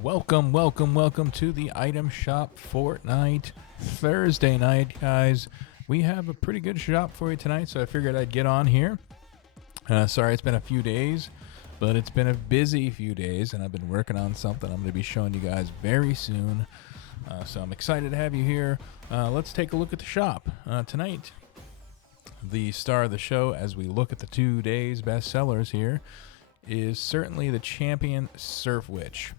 Welcome to the Item Shop Fortnite Thursday night, guys. We have a pretty good shop for you tonight, so I figured I'd get on here. Sorry it's been a few days, but it's been a busy few days, and I've been working on something I'm going to be showing you guys very soon. So I'm excited to have you here. Let's take a look at the shop. Tonight, the star of the show, as we look at the 2 days best sellers here, is certainly the Champion Surf Witch.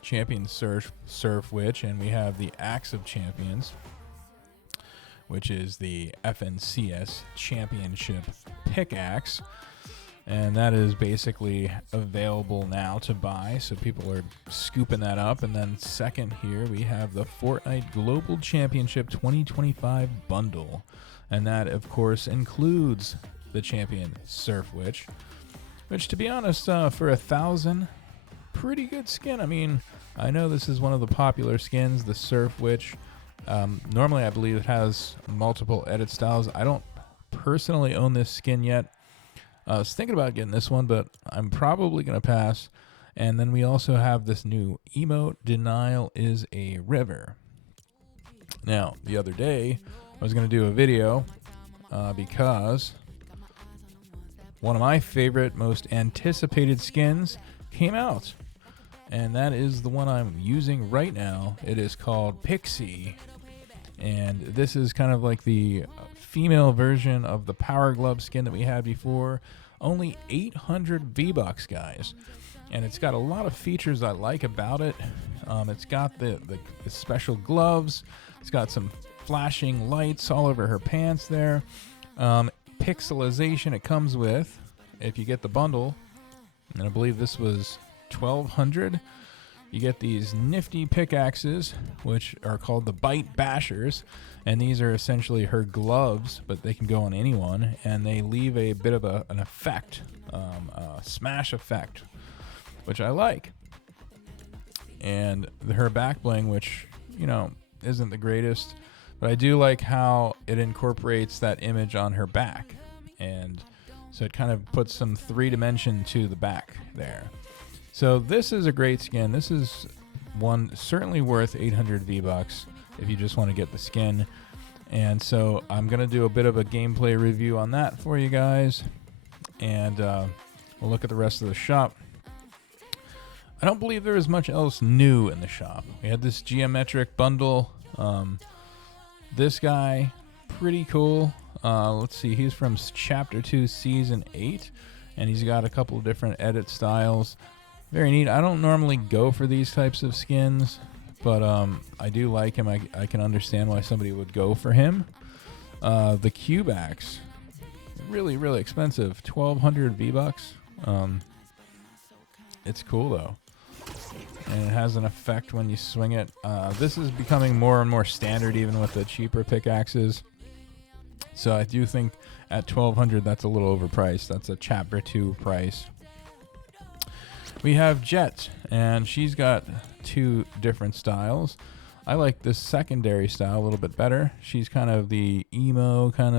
Champion Surf Witch, and we have the Axe of Champions, which is the FNCS Championship Pickaxe, and that is basically available now to buy, so people are scooping that up. And then second here, we have the Fortnite Global Championship 2025 bundle, and that of course includes the Champion Surf Witch, which, to be honest, for 1,000, pretty good skin. I mean, I know this is one of the popular skins, the Surf Witch. Normally, I believe it has multiple edit styles. I don't personally own this skin yet. I was thinking about getting this one, but I'm probably going to pass. And then we also have this new emote, Denial is a River. Now, the other day, I was going to do a video because one of my favorite, most anticipated skins came out, and that is the one I'm using right now. It is called Pixie, and this is kind of like the female version of the Power Glove skin that we had before. Only 800 V-Bucks, guys, and it's got a lot of features I like about it. It's got the special gloves. It's got some flashing lights all over her pants there. Pixelization it comes with if you get the bundle, and I believe this was 1,200. You get these nifty pickaxes, which are called the Bite Bashers, and these are essentially her gloves, but they can go on anyone, and they leave a bit of an effect, a smash effect, which I like. And her back bling, which, you know, isn't the greatest, but I do like how it incorporates that image on her back, and so it kind of puts some 3D to the back there. So this is a great skin. This is one certainly worth 800 V-Bucks if you just want to get the skin. And so I'm going to do a bit of a gameplay review on that for you guys, and we'll look at the rest of the shop. I don't believe there is much else new in the shop. We had this geometric bundle. This guy, pretty cool. Let's see, he's from Chapter 2, Season 8, and he's got a couple of different edit styles. Very neat. I don't normally go for these types of skins, but I do like him. I can understand why somebody would go for him. The Cube Axe, really expensive, 1,200 V-Bucks. It's cool though, and it has an effect when you swing it. This is becoming more and more standard, even with the cheaper pickaxes. So I do think at 1,200 that's a little overpriced. That's a Chapter 2 price. We have Jet, and she's got two different styles. I like this secondary style a little bit better. She's kind of the emo, kind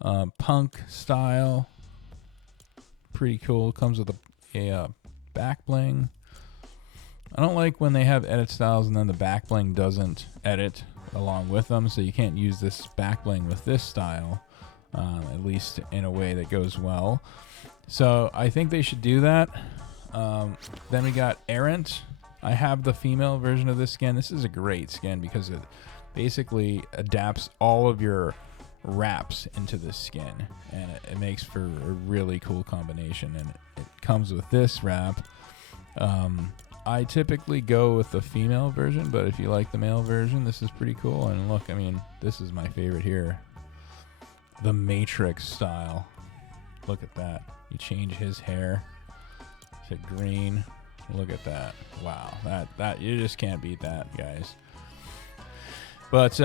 of punk style. Pretty cool. Comes with a back bling. I don't like when they have edit styles and then the back bling doesn't edit along with them, so you can't use this back bling with this style, at least in a way that goes well. So I think they should do that. Then we got Errant. I have the female version of this skin. This is a great skin because it basically adapts all of your wraps into this skin, and it makes for a really cool combination, and it comes with this wrap. I typically go with the female version, but if you like the male version, this is pretty cool. And look, I mean, this is my favorite here. The Matrix style. Look at that. You change his hair to green. Look at that. Wow. That you just can't beat that, guys. But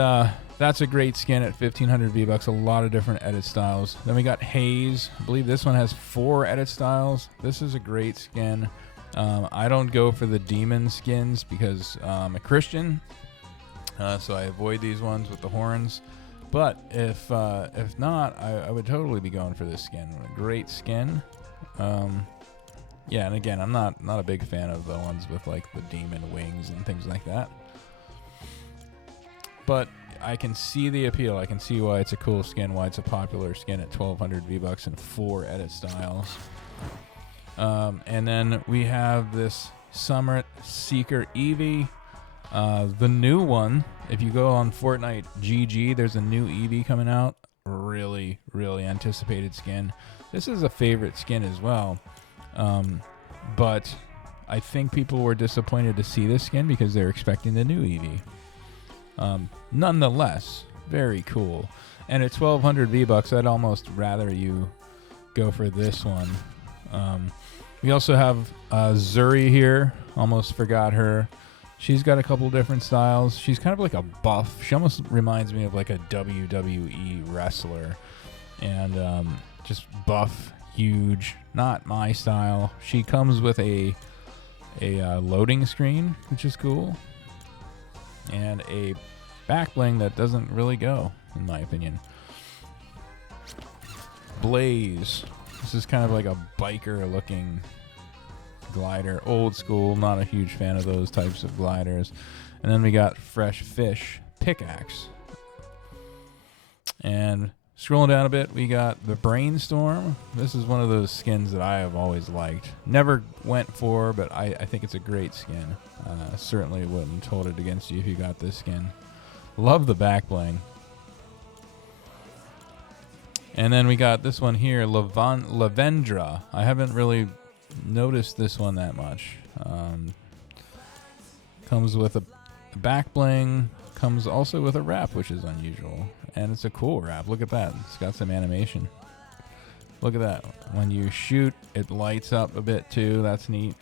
that's a great skin at 1,500 V-Bucks. A lot of different edit styles. Then we got Haze. I believe this one has 4 edit styles. This is a great skin. I don't go for the demon skins because I'm a Christian, so I avoid these ones with the horns. But if not, I would totally be going for this skin. What a great skin. Yeah, and again, I'm not a big fan of the ones with like the demon wings and things like that. But I can see the appeal. I can see why it's a cool skin, why it's a popular skin at 1,200 V-Bucks and 4 edit styles. And then we have this Summer Seeker Eevee. The new one, if you go on Fortnite GG, there's a new Eevee coming out. Really, really anticipated skin. This is a favorite skin as well. But I think people were disappointed to see this skin because they're expecting the new Eevee. Nonetheless, very cool. And at 1,200 V-Bucks, I'd almost rather you go for this one. We also have Zuri here. Almost forgot her. She's got a couple different styles. She's kind of like a buff. She almost reminds me of like a WWE wrestler. And just buff, huge, not my style. She comes with a loading screen, which is cool. And a back bling that doesn't really go, in my opinion. Blaze. This is kind of like a biker looking glider. Old school, not a huge fan of those types of gliders. And then we got Fresh Fish Pickaxe. And scrolling down a bit, we got the Brainstorm. This is one of those skins that I have always liked. Never went for, but I think it's a great skin. Certainly wouldn't hold it against you if you got this skin. Love the back bling. And then we got this one here, Lavendra. I haven't really noticed this one that much. Comes with a back bling. Comes also with a wrap, which is unusual. And it's a cool wrap. Look at that. It's got some animation. Look at that. When you shoot, it lights up a bit too. That's neat.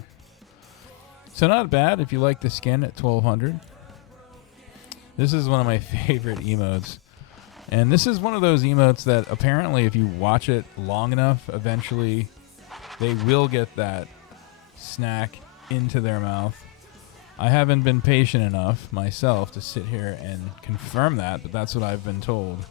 So not bad if you like the skin at 1,200. This is one of my favorite emotes. And this is one of those emotes that apparently if you watch it long enough, eventually they will get that snack into their mouth. I haven't been patient enough myself to sit here and confirm that, but that's what I've been told.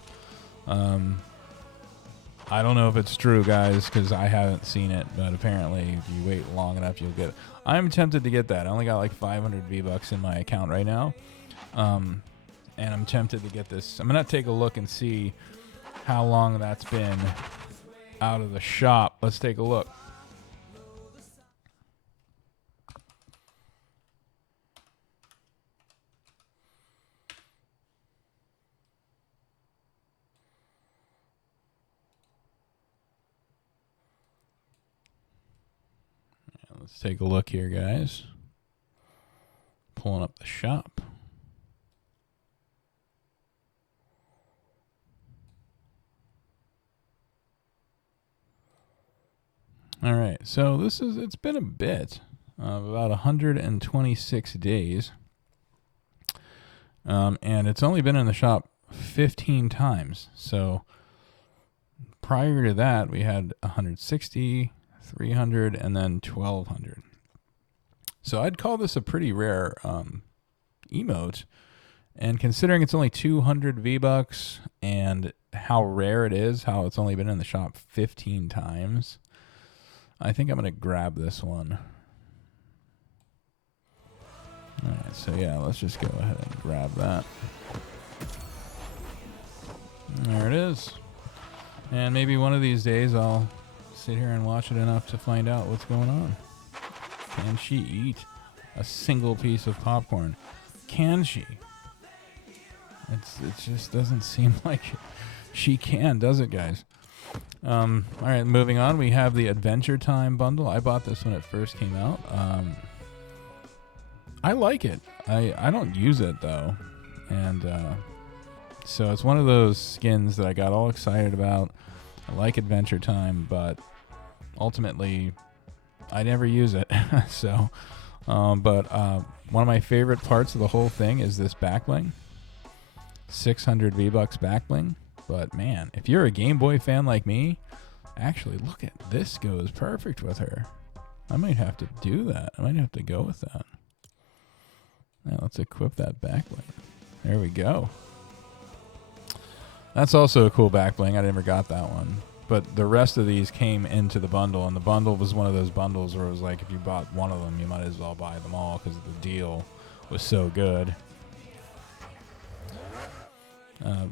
I don't know if it's true, guys, because I haven't seen it, but apparently if you wait long enough, you'll get it. I'm tempted to get that. I only got like 500 V-Bucks in my account right now. And I'm tempted to get this. I'm going to take a look and see how long that's been out of the shop. Let's take a look. Let's take a look here, guys. Pulling up the shop. All right, so it's been a bit, about 126 days, and it's only been in the shop 15 times. So prior to that, we had 160, 300, and then 1,200. So I'd call this a pretty rare emote, and considering it's only 200 V-Bucks and how rare it is, how it's only been in the shop 15 times. I think I'm going to grab this one. All right, so yeah, let's just go ahead and grab that. There it is. And maybe one of these days I'll sit here and watch it enough to find out what's going on. Can she eat a single piece of popcorn? Can she? It just doesn't seem like she can, does it, guys? All right, moving on. We have the Adventure Time bundle. I bought this when it first came out. I like it. I don't use it though, and so it's one of those skins that I got all excited about. I like Adventure Time, but ultimately I never use it. So, but one of my favorite parts of the whole thing is this backbling. 600 V-Bucks backbling. But man, if you're a Game Boy fan like me, actually look at this, goes perfect with her. I might have to do that. I might have to go with that. Now let's equip that backbling. There we go. That's also a cool backbling. I never got that one. but the rest of these came into the bundle, and the bundle was one of those bundles where it was like if you bought one of them, you might as well buy them all because the deal was so good.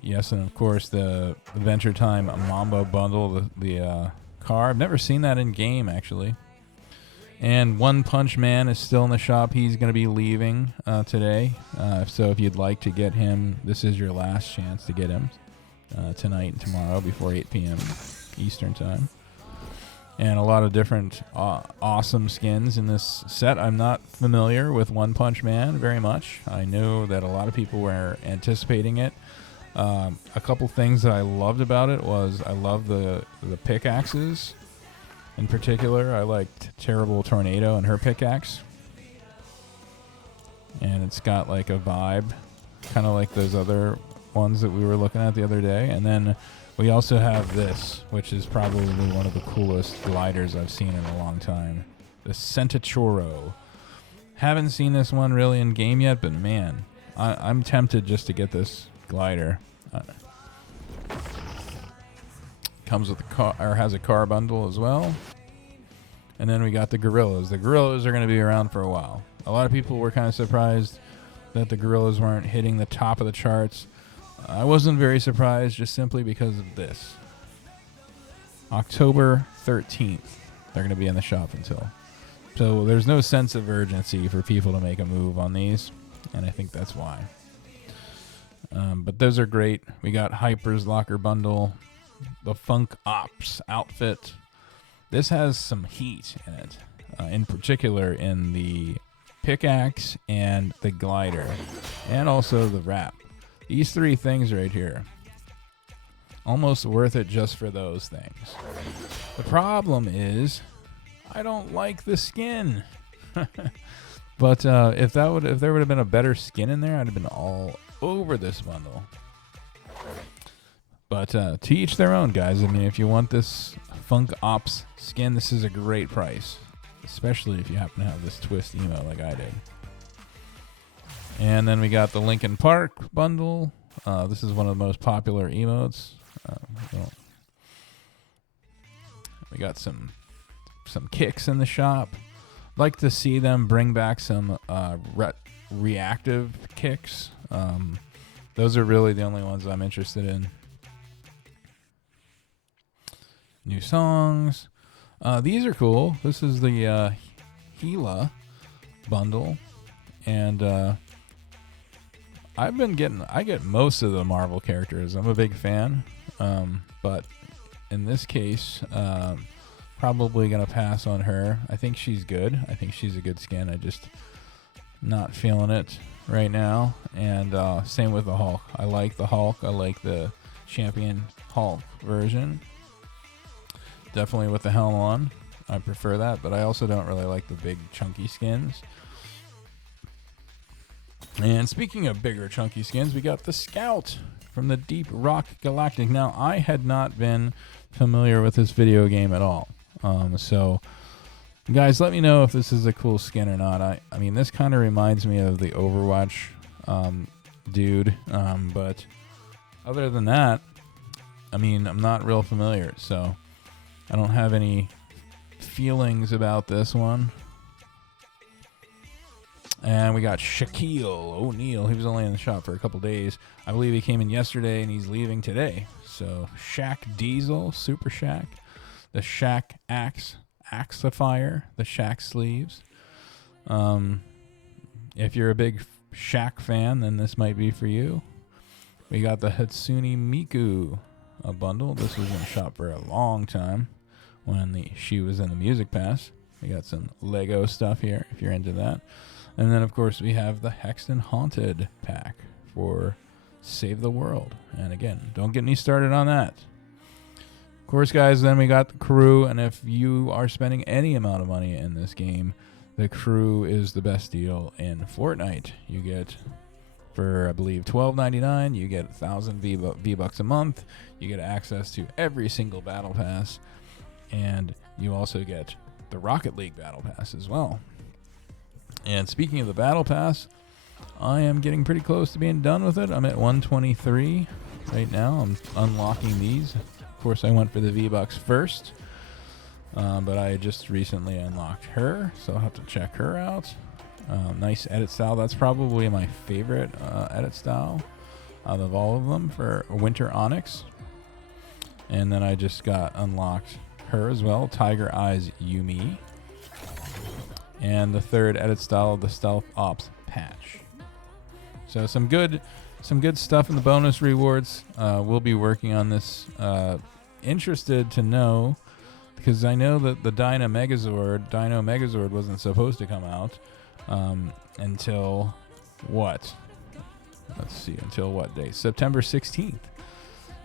Yes, and of course the Adventure Time Mambo bundle, the car. I've never seen that in game actually. And One Punch Man is still in the shop. He's going to be leaving today. So if you'd like to get him, this is your last chance to get him tonight and tomorrow before 8 p.m. Eastern Time. And a lot of different awesome skins in this set. I'm not familiar with One Punch Man very much. I know that a lot of people were anticipating it. A couple things that I loved about it was I love the pickaxes. In particular, I liked Terrible Tornado and her pickaxe. And it's got like a vibe, kind of like those other ones that we were looking at the other day. And then we also have this, which is probably one of the coolest gliders I've seen in a long time. The Centauro. Haven't seen this one really in game yet, but man, I'm tempted just to get this glider. Comes with a car, or has a car bundle as well. And then we got the gorillas. The gorillas are going to be around for a while. A lot of people were kind of surprised that the gorillas weren't hitting the top of the charts. I wasn't very surprised, just simply because of this. October 13th, they're going to be in the shop until. So there's no sense of urgency for people to make a move on these, and I think that's why. But those are great. We got Hyper's Locker Bundle. The Funk Ops outfit. This has some heat in it, in particular in the pickaxe and the glider, and also the wrap. These three things right here, almost worth it just for those things. The problem is, I don't like the skin. But if there would have been a better skin in there, I'd have been all over this bundle. But to each their own, guys. I mean, if you want this Funk Ops skin, this is a great price, especially if you happen to have this twist emo like I did. And then we got the Linkin Park bundle. This is one of the most popular emotes. We got some kicks in the shop. Like to see them bring back some reactive kicks. Those are really the only ones I'm interested in. New songs. These are cool. This is the Gila bundle. And I get most of the Marvel characters. I'm a big fan. But in this case, probably going to pass on her. I think she's good. I think she's a good skin. I just not feeling it right now. And same with the Hulk. I like the Hulk. I like the Champion Hulk version. Definitely with the helm on. I prefer that, but I also don't really like the big chunky skins. And speaking of bigger chunky skins, we got the Scout from the Deep Rock Galactic. Now, I had not been familiar with this video game at all. So, guys, let me know if this is a cool skin or not. I mean, this kind of reminds me of the Overwatch dude. But other than that, I mean, I'm not real familiar, so I don't have any feelings about this one. And we got Shaquille O'Neal. He was only in the shop for a couple days. I believe he came in yesterday and he's leaving today. So Shaq Diesel, Super Shaq, the Shaq Axe, Axifier, the Shaq sleeves. If you're a big Shaq fan, then this might be for you. We got the Hatsune Miku bundle. This was in the shop for a long time when she was in the Music Pass. We got some Lego stuff here if you're into that. And then, of course, we have the Hexton Haunted pack for Save the World. And again, don't get me started on that. Of course, guys, then we got the crew. And if you are spending any amount of money in this game, the crew is the best deal in Fortnite. You get, for I believe $12.99, you get 1,000 V-Bucks a month. You get access to every single battle pass. And you also get the Rocket League battle pass as well. And speaking of the battle pass, I am getting pretty close to being done with it. I'm at 123 right now. I'm unlocking these course, I went for the V-Bucks first. But I just recently unlocked her, so I'll have to check her out. Nice edit style. That's probably my favorite edit style out of all of them for Winter Onyx. And then I just got unlocked her as well, Tiger Eyes Yumi. And the third edit style, the Stealth Ops patch. So some good stuff in the bonus rewards. We'll be working on this. Interested to know, because I know that the Dino Megazord wasn't supposed to come out until what? Let's see, until what day? September 16th.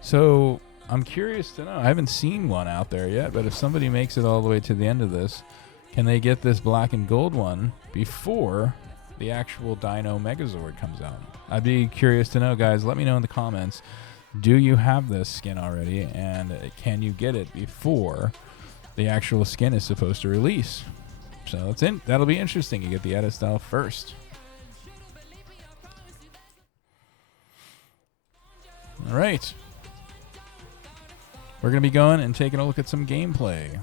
So I'm curious to know. I haven't seen one out there yet, but if somebody makes it all the way to the end of this, can they get this black and gold one before the actual Dino Megazord comes out? I'd be curious to know, guys. Let me know in the comments. Do you have this skin already, and can you get it before the actual skin is supposed to release? So that'll be interesting. You get the edit style first. All right. We're going to be going and taking a look at some gameplay.